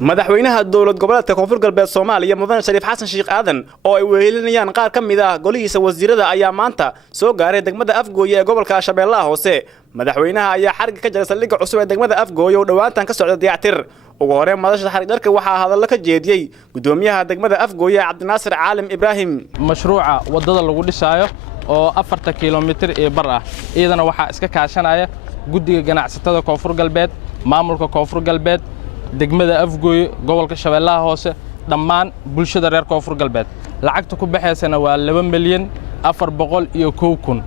madaxweynaha dowlad goboleedka Koonfur Galbeed Soomaaliya Mudane Shariif Xasan Sheekh Aadan oo ay weelinayaan qaar ka mid ah golihiisa wasiirada ayaa maanta soo gaaray degmada Afgooye ee gobolka Shabeellaha Hoose. Madaxweynaha ayaa xariga ka jaray saldhigga cusub ee degmada Afgooye oo dhawaantan ka socda dayactir. ugu horeen madasha xariirka waxaa hadallo ka jeediyay gudoomiyaha degmada Afgooye Cabdinaasir Caalim Ibraahim. mashruuca wadada lagu dhisaayo oo 4 kiiloomitir ee bar ah iyadana waxa iska kaashanaya guddiga ganacsatada Koonfur Galbeed maamulka Koonfur Galbeed degmada Afgooye gobolka Shabeellaha Hoose dhammaan bulshada reer Koonfur Galbeed lacagta ku baxaysana waa 2,401,000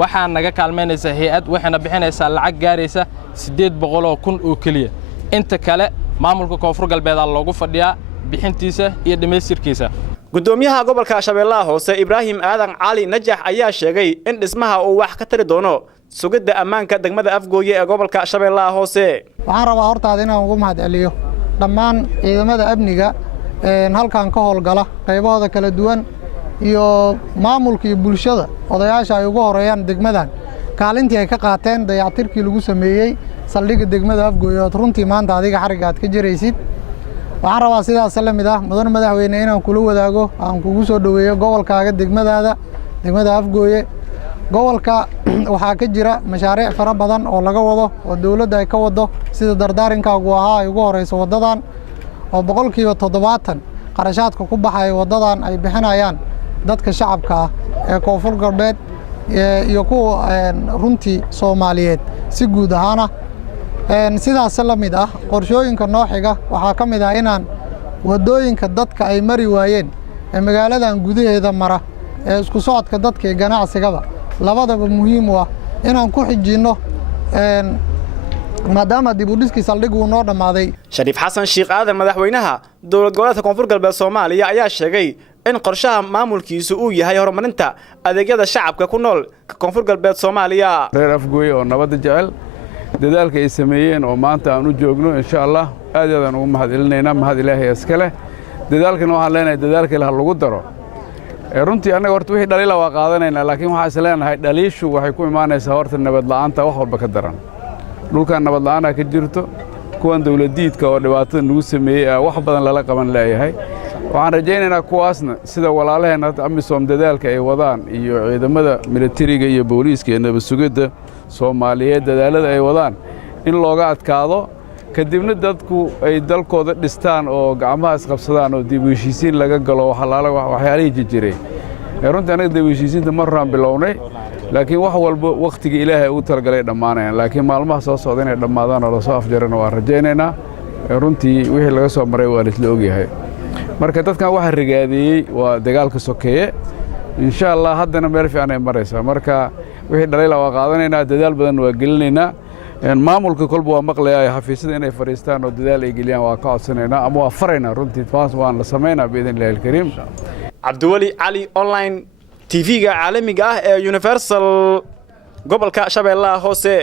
waxaa naga kaalmeynaysa hay'ad waxayna bixinaysaa lacag gaaraysa 800,000 oo kaliya inta kale maamulka Koonfur Galbeed loogu fadhiyaa bixintiisa iyo dhameystirkiisa. gudoomiyaha gobolka Shabeellaha Hoose Ibraahim Aadan Cali Najax ayaa sheegay in dhismaha uu wax ka tari doono sugidda ammaanka degmada Afgooye ee gobolka Shabeellaha Hoose. waxaan rabaa hortaada inaan ugu mahadceliyo dhammaan ciidamada amniga halkan ka howlgala qaybahooda kala duwan iyo maamulka iyo bulshada odayaasha ay ugu horeeyaan degmadan kaalintii ay ka qaateen dayactirkii lagu sameeyay saldhigga degmada Afgooye oo runtii maanta adiga xariga aad ka jiraysid. waxaan rabaa sidaas la mid ah mudan madaxweyne inaan kula wadaago aan kugu soo dhaweeyo gobolkaaga degmada Afgooye. gobolka waxaa ka jira mashaariic fara badan oo laga wado oo dawladda ay ka wado sida dardaarinka ay ugu horeyso wadadan oo 70% qarashaadka ku baxay wadadan ay bixinayaan dadka shacabka ah ee Koonfur Galbeed iyo kuwa runtii Soomaaliyeed si guud ahaan sidaas la mid ah qorshooyinka nooxiga waxaa ka mid ah inaan wadooyinka dadka ay mari waayeen ee magaaladan gudaheeda mara ee isku socodka dadka ee ganacsiga labadaba muhiim ah inaan ku xijino maadaama dib u dhiskii saldhiggu noo dhamaaday. Shariif Xasan Sheekh Aadan madaxweynaha dowlad goboleedka Koonfur Galbeed Soomaaliya ayaa sheegay in qorshaha maamulkiisu uu yahay horumarinta adeegyada shacabka ku nool Koonfur Galbeed Soomaaliya. reer Afgooye oo nabad jecel dadaalka ay sameeyeen oo maanta aan u joogno insha Allah aad iyo aad ugu mahadcelinaynaa mahad Ilaahay iskale dadaalkan waxaan leenahay dadaalka la lagu daro runtii anaga horta wixii dhaliila waa qaadanaynaa laakiin waxa is leenahay dhaliishu waxay ku imaanaysaa horta nabad la'aanta wax walba ka daran dhulka nabad la'aana ka jirto kuwan dawladdiidka oo dhibaatada nagu sameeyay wax badan lala qaban leeyahay waxaan rajaynaynaa kuwaasna sida walaalaheena amisom dadaalka ay wadaan iyo ciidamada militariga iyo booliiska iyo nabad sugidda Soomaaliyeed dadaalada ay wadaan in looga adkaado kadibna dadku ay dalkooda dhistaan oo gacmaha isqabsadaan oo dib u heshiisiin laga galo waxyaalihii jiray runtii anaga dib u heshiisiinta maraan bilownay laakiin wax walba waqtiga Ilaahay uu talagalay dhamaanayaan laakiin maalmaha soo socda inay dhamaadaan oo la soo afjarana waa rajaynaynaa runtii wixii laga soo maray waa la ogyahay marka dadkan waxa rigaadeeyay waa dagaalka sokeeye insha Allah haddana meel fiican ay maraysaa marka wixii dhaliila waa qaadanaynaa dadaal badan waa gelinaynaa maamulka kolba waa maqlayaa xafiisyada inay fariistaan oo dadaal ay geliyaan waa ka codsanaynaa ama waa faraynaa runtii taas waan la sameeynaa biidin Ilaahay kariim. Cabdiwali Cali online TV-ga caalamiga ah ee Universal gobolka Shabeellaha Hoose.